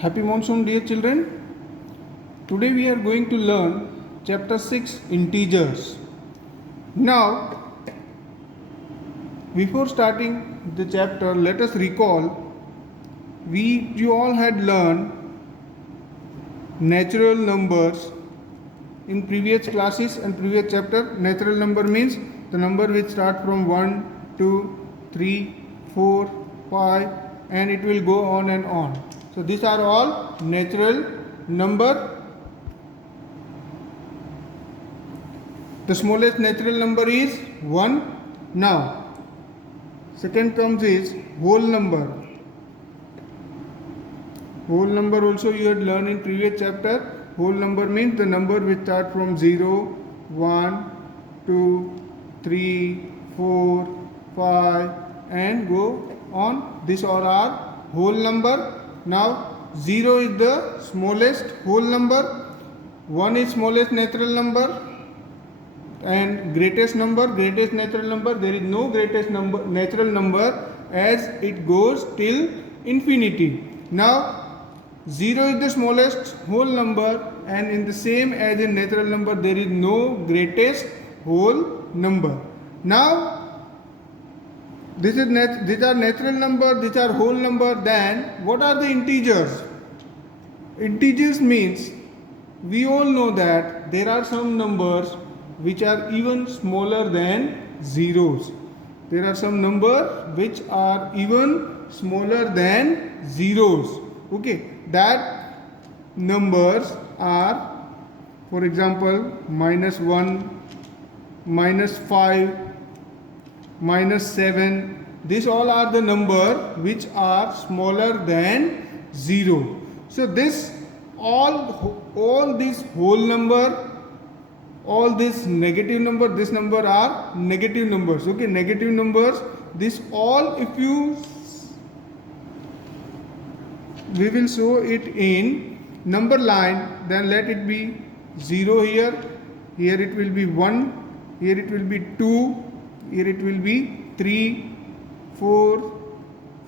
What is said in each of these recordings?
Happy monsoon, dear children. Today we are going to learn chapter 6, integers. Now, before starting the chapter, let us recall you all had learned natural numbers in previous classes and previous chapter. Natural number means the number which start from 1, 2, 3, 4, 5 and it will go on and on. So these are all natural number. The smallest natural number is 1. Now, second comes is whole number. Whole number also you had learned in previous chapter. Whole number means the number which start from 0, 1, 2, 3, 4, 5 and go on. These all are whole number. Now 0 is the smallest whole number, 1 is smallest natural number and greatest natural number. There is no greatest natural number as it goes till infinity. Now 0 is the smallest whole number and in the same as in natural number there is no greatest whole number. Now these are natural number, these are whole number. Then what are the integers? Integers means we all know that there are some numbers which are even smaller than zeros. There are some numbers which are even smaller than zeros. Okay, that numbers are, for example, -1, -5, -7. These all are the number which are smaller than 0. So this all this whole number, all this negative number, this number are negative numbers. Okay, negative numbers. This all, if we will show it in number line, then let it be 0 here, here it will be 1, here it will be 2, here it will be 3, 4,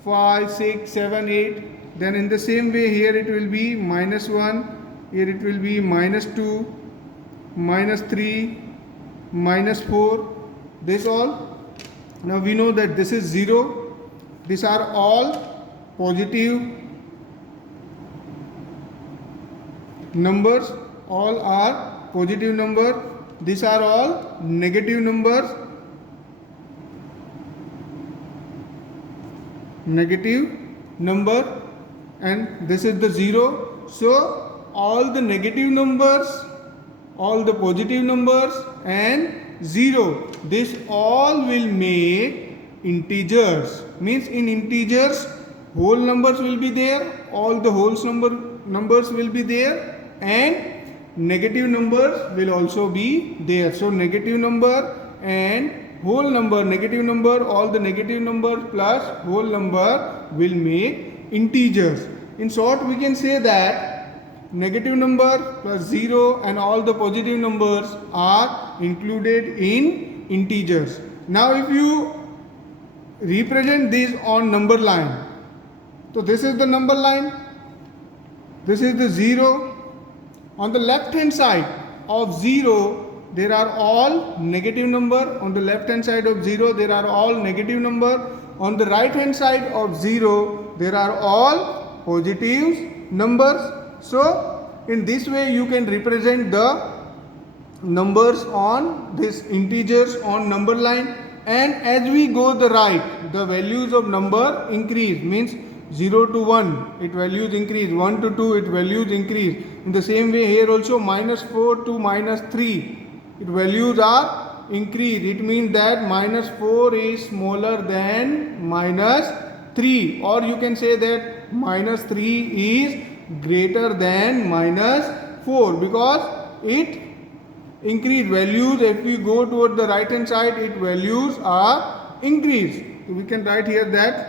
5, 6, 7, 8. Then in the same way here it will be -1, here it will be -2, -3, -4. This all. Now we know that this is 0. These are all positive numbers. All are positive number. These are all negative numbers. Negative number and this is the 0. So all the negative numbers, all the positive numbers and 0, this all will make integers. Means in integers whole numbers will be there, all the whole numbers will be there and negative numbers will also be there. So negative number and whole number, negative number, all the negative numbers plus whole number will make integers. In short, we can say that negative number plus 0 and all the positive numbers are included in integers. Now if you represent these on number line, so this is the number line, this is the 0. On the left hand side of 0 there are all negative number. On the left hand side of 0 there are all negative number. On the right hand side of 0 there are all positive numbers. So in this way you can represent the numbers on this integers on number line, and as we go the right, the values of number increase. Means 0 to 1 it values increase, 1 to 2 it values increase. In the same way here also -4 to -3 it values are increase. It means that -4 is smaller than -3, or you can say that -3 is greater than -4 because it increase values. If we go toward the right hand side, it values are increase. So we can write here that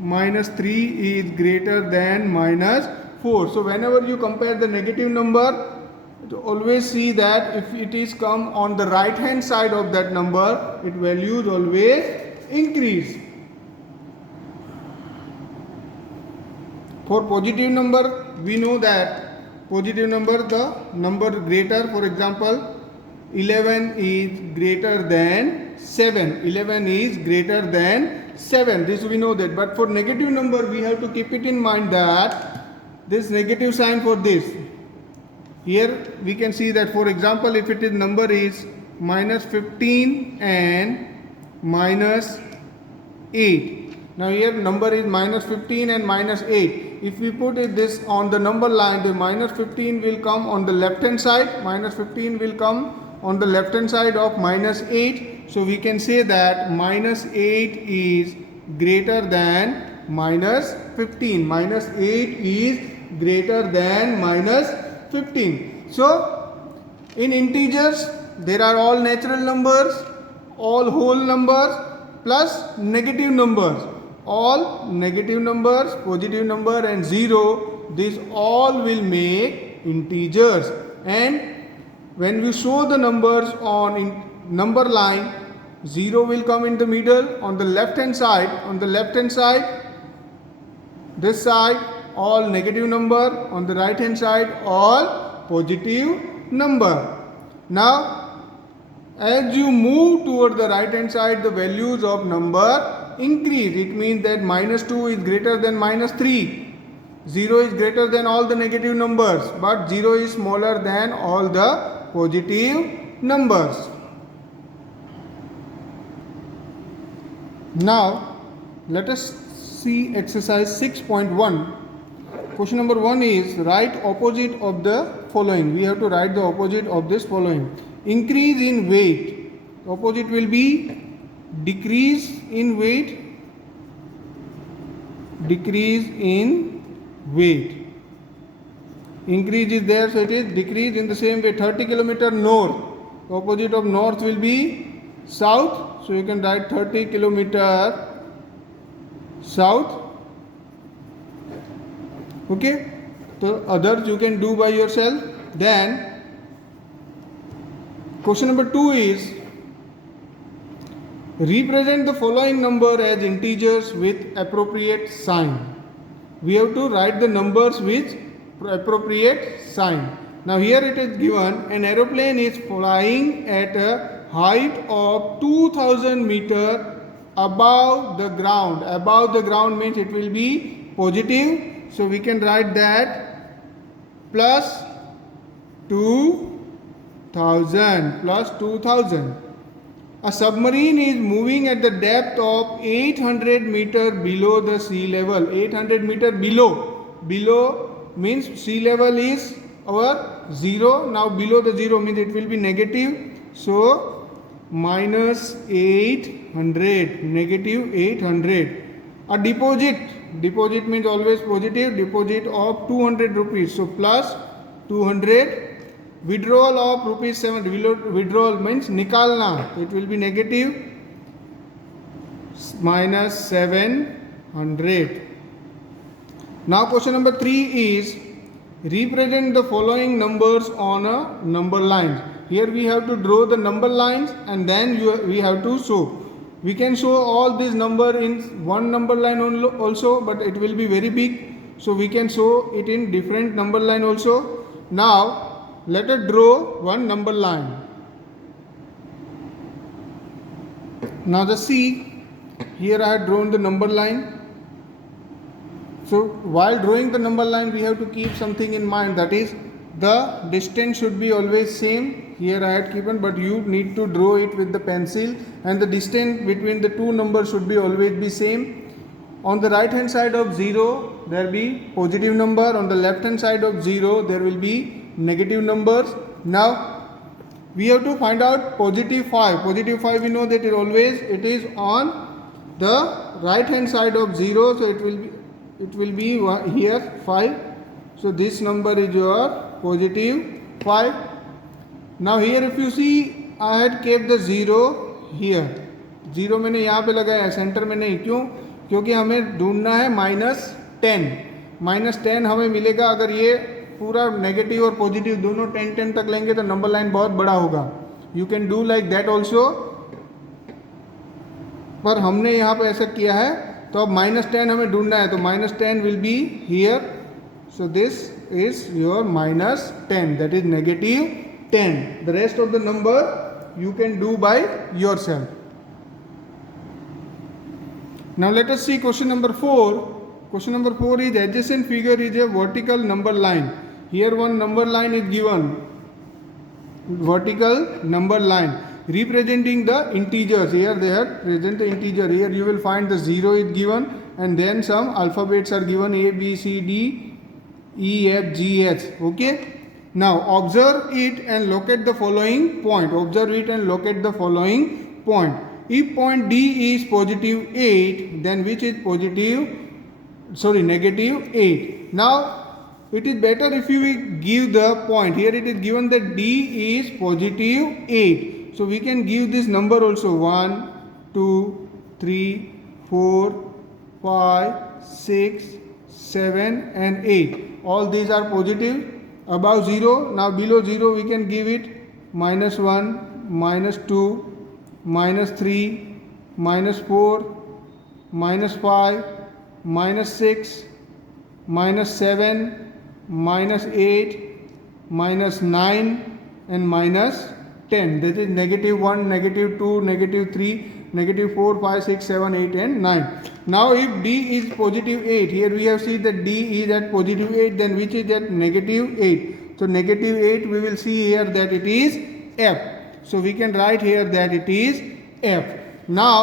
-3 is greater than -4. So whenever you compare the negative number, always see that if it is come on the right hand side of that number, its values always increase. For positive number, we know that positive number, the number greater, for example, 11 is greater than 7. 11 is greater than 7. This we know that. But for negative number, we have to keep it in mind that this negative sign for this. Here we can see that, for example, if it is number is minus 15 and minus 8. Now here number is minus 15 and minus 8. If we put this on the number line, the minus 15 will come on the left hand side. Minus 15 will come on the left hand side of minus 8. So we can say that minus 8 is greater than minus 15. Minus 8 is greater than minus 15. So in integers, there are all natural numbers, all whole numbers plus negative numbers. All negative numbers, positive number and 0, these all will make integers. And when we show the numbers on number line, 0 will come in the middle on the left hand side. On the left hand side, this side all negative number, on the right hand side all positive number. Now as you move toward the right hand side, the values of number increase. It means that minus 2 is greater than minus 3. 0 is greater than all the negative numbers, but 0 is smaller than all the positive numbers. Now let us see exercise 6.1. Question number 1 is write opposite of the following. We have to write the opposite of this following. Increase in weight. Opposite will be decrease in weight. Decrease in weight. Increase is there, so it is decrease. In the same way, 30 km north. Opposite of north will be south. So you can write 30 km south. Okay. So others you can do by yourself. Then question number 2 is represent the following number as integers with appropriate sign. We have to write the numbers with appropriate sign. Now here it is given an aeroplane is flying at a height of 2000 meter above the ground. Above the ground means it will be positive. So we can write that plus 2000 plus 2000. A submarine is moving at the depth of 800 meter below the sea level. 800 meter below. Below means sea level is our 0. Now below the 0 means it will be negative. So minus 800. Negative 800. A deposit. Deposit means always positive. Deposit of 200 rupees. So plus 200. Withdrawal of rupees 7. Withdrawal means nikalna. It will be negative minus 700. Now question number 3 is represent the following numbers on a number line. Here we have to draw the number lines and then we have to show. We can show all these number in one number line also, but it will be very big. So we can show it in different number line also. Now let us draw one number line. Now the see, here I have drawn the number line. So while drawing the number line, we have to keep something in mind, that is the distance should be always same. Here I had given, but you need to draw it with the pencil, and the distance between the two numbers should be always be same. On the right hand side of 0 there will be positive number, on the left hand side of 0 there will be negative numbers. Now we have to find out positive 5. Positive 5 we know that it is on the right hand side of 0, so it will be here 5. So this number is your positive 5. Now here if you see, I had kept the 0 here. 0 मैंने यहाँ पे लगाया है, centre में नहीं. क्यों? क्योंकि हमें ढूंढना है -10. -10 हमें मिलेगा अगर ये पूरा नेगेटिव और पॉजिटिव दोनों 10 तक लेंगे तो नंबर लाइन बहुत बड़ा होगा. You can do like that also, पर हमने यहाँ पे ऐसा किया है तो अब -10 हमें ढूंढना है, तो -10 will be here. So this is your -10, that is -10. The rest of the number you can do by yourself. Now let us see question number 4. Question number 4 is adjacent figure is a vertical number line. Here one number line is given, vertical number line representing the integers. Here they have present the integer. Here you will find the 0 is given and then some alphabets are given, A, B, C, D, E, F, G, H. Okay. Now observe it and locate the following point. Observe it and locate the following point. If point D is +8, then which is -8. Now it is better if you give the point. Here it is given that D is +8. So we can give this number also 1, 2, 3, 4, 5, 6, 7 and 8. All these are positive. Above 0, now below 0 we can give it -1, -2, -3, -4, -5, -6, -7, -8, -9 and -10. That is -1, -2, -3, -4, 5, 6, 7, 8 and 9. Now if D is +8, here we have seen that D is at +8, then which is at -8. So -8 we will see here that it is F. So we can write here that it is F. Now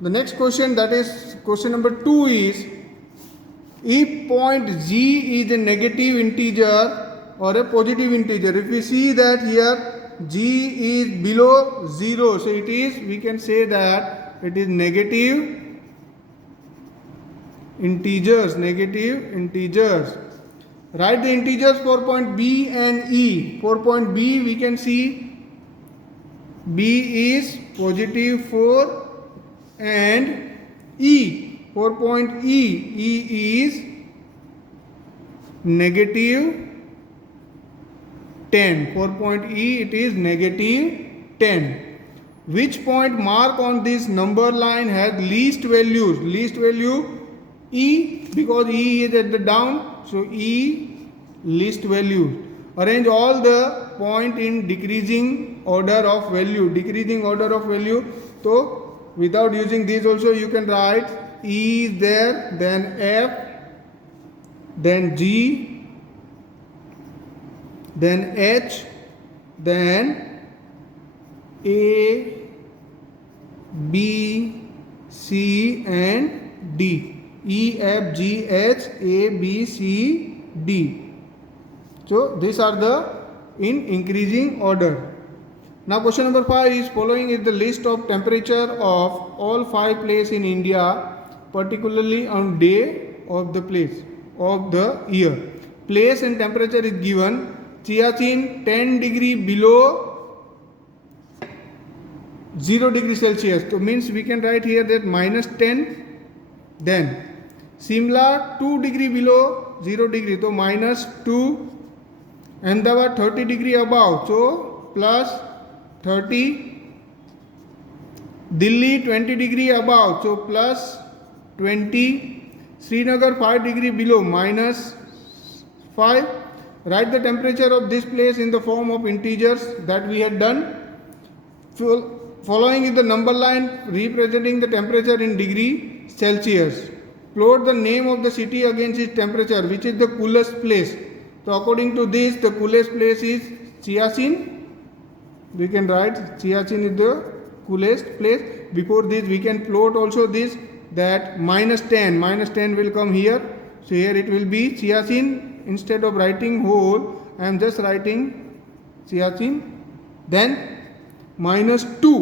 the next question, that is question number 2, is if point G is a negative integer or a positive integer. If we see that here G is below 0, so it is, we can say that it is negative integers. Write the integers for point B and E. For point B we can see B is +4 and E. For point E is -10. For point E it is -10. Which point mark on this number line has least values? Least value E, because E is at the down, so E least value. Arrange all the point in decreasing order of value. So without using these also you can write E is there, then F, then G, then H, then A, B, C and D. E, F, G, H, A, B, C, D. So these are the in increasing order. Now question number 5 is following is the list of temperature of all 5 places in India, particularly on day of the place of the year. Place and temperature is given. Siachen 10 degree below 0 degree Celsius. So means we can write here that -10. Then Simla 2 degree below 0 degree, so -2. Ahmedabad 30 degree above, so +30. Delhi 20 degree above, so +20. Srinagar 5 degree below, -5. Write the temperature of this place in the form of integers, that we had done. Following is the number line representing the temperature in degree Celsius. Plot the name of the city against its temperature, which is the coolest place. So according to this, the coolest place is Siachen. We can write Siachen is the coolest place. Before this we can plot also this, that -10 will come here. So here it will be Siachen. Instead of writing whole, I am just writing Siachen. Then -2,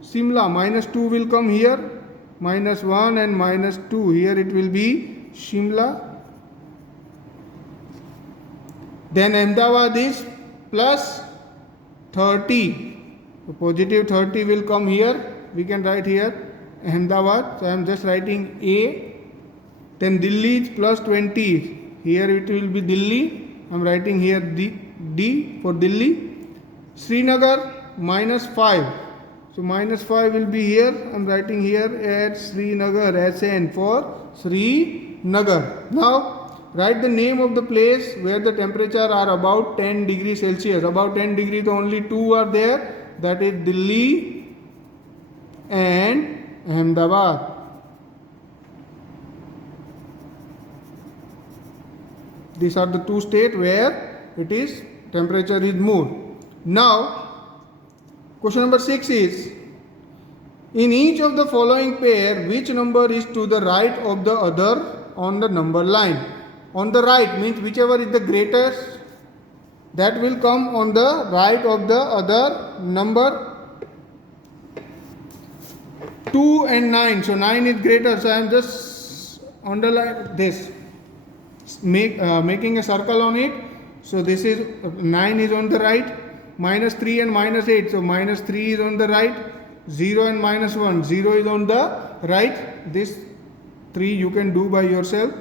Simla, -2 will come here. -1 and -2, here it will be Shimla. Then Ahmedabad is +30, so +30 will come here. We can write here Ahmedabad, so I am just writing A. Then Delhi is +20, here it will be Delhi. I am writing here D for Delhi. Srinagar -5, So minus 5 will be here. I am writing here at Srinagar, SN for Srinagar. Now write the name of the place where the temperature are about 10 degrees Celsius. About 10 degrees only two are there. That is Delhi and Ahmedabad. These are the two states where it is temperature is more. Now, question number 6 is, in each of the following pair, which number is to the right of the other on the number line? On the right means whichever is the greatest, that will come on the right of the other number. 2 and 9. So 9 is greater. So I am just underline this. Making a circle on it. So this is 9 is on the right. Minus 3 and minus 8. So minus 3 is on the right. 0 and minus 1. 0 is on the right. This 3 you can do by yourself.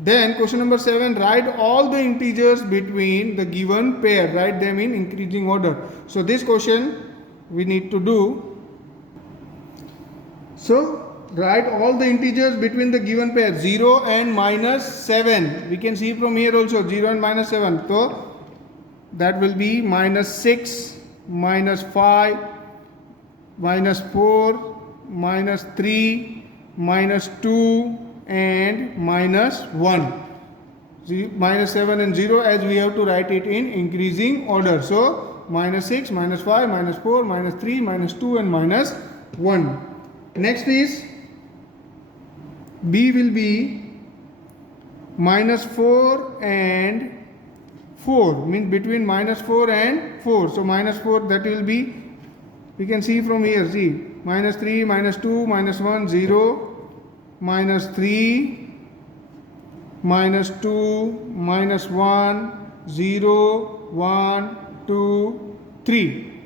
Then question number 7. Write all the integers between the given pair. Write them in increasing order. So this question we need to do. So write all the integers between the given pair 0 and minus 7. We can see from here also 0 and minus 7. So that will be minus 6, minus 5, minus 4, minus 3, minus 2 and minus 1. Minus 7 and 0 as we have to write it in increasing order. So minus 6, minus 5, minus 4, minus 3, minus 2 and minus 1. Next is B will be minus 4 and 4, means between minus 4 and 4. So minus 4, that will be, we can see from here, see, minus 3, minus 2, minus 1, 0, minus 3, minus 2, minus 1, 0, 1, 2, 3.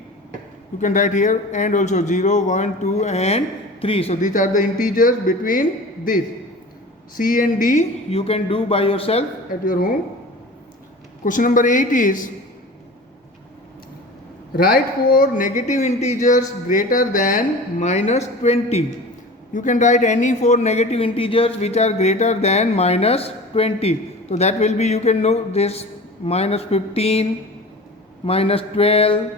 You can write here and also 0, 1, 2 and 3. So these are the integers between these. C and D you can do by yourself at your home. Question number 8 is, write 4 negative integers greater than minus 20. You can write any 4 negative integers which are greater than minus 20. So that will be, you can know this, minus 15, minus 12,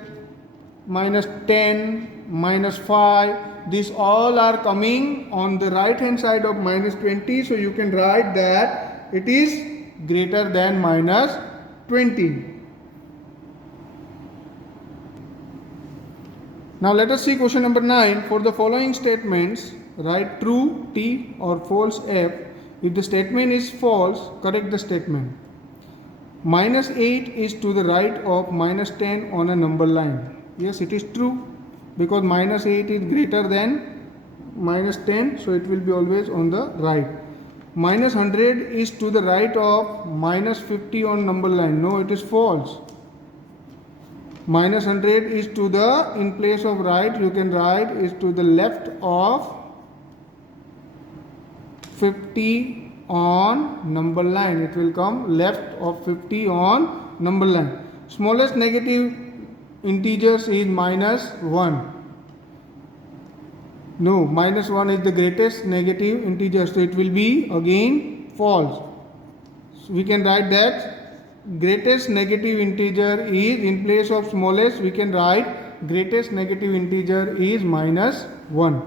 minus 10, minus 5. These all are coming on the right hand side of minus 20. So you can write that it is greater than minus 20. Now let us see question number 9. For the following statements, write true T or false F. If the statement is false, correct the statement. Minus 8 is to the right of minus 10 on a number line. Yes, it is true, because minus 8 is greater than minus 10, so it will be always on the right. Minus 100 is to the right of minus 50 on number line. No, it is false. Minus 100 is to the, in place of right, you can write is to the left of 50 on number line. It will come left of 50 on number line. Smallest negative integers is minus 1. No, minus 1 is the greatest negative integer, so it will be again false. So we can write that greatest negative integer is, in place of smallest we can write greatest negative integer is minus 1.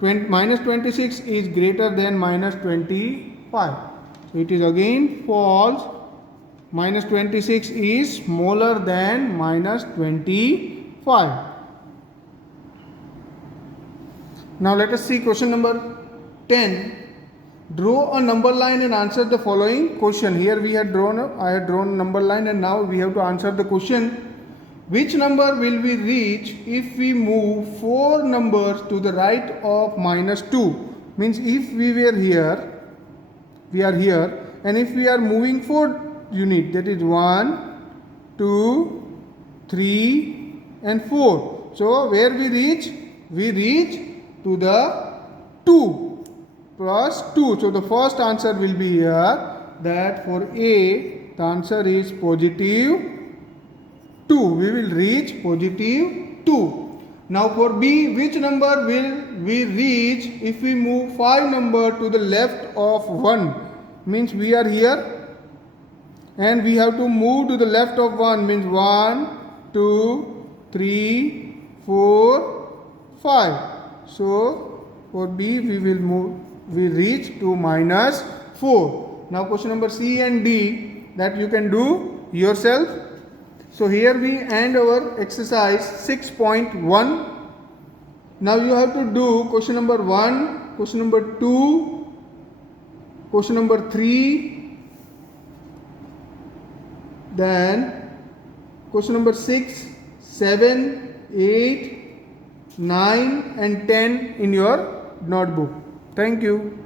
Minus 26 is greater than minus 25. So it is again false. Minus 26 is smaller than minus 25. Now let us see question number 10. Draw a number line and answer the following question. Here we had drawn, I had drawn a number line, and now we have to answer the question. Which number will we reach if we move 4 numbers to the right of minus 2? Means if we were here, we are here, and if we are moving 4 units, that is 1, 2, 3 and 4. So where we reach? We reach to the 2 plus 2. So the first answer will be here, that for A the answer is positive 2. We will reach positive 2. Now for B, which number will we reach if we move 5 number to the left of 1? Means we are here and we have to move to the left of 1, means 1, 2, 3, 4, 5. So for B we will reach to minus 4. Now question number C and D, that you can do yourself. So here we end our exercise 6.1. Now you have to do question number 1, question number 2, question number 3, then question number 6, 7, 8, 9 and 10 in your notebook. Thank you.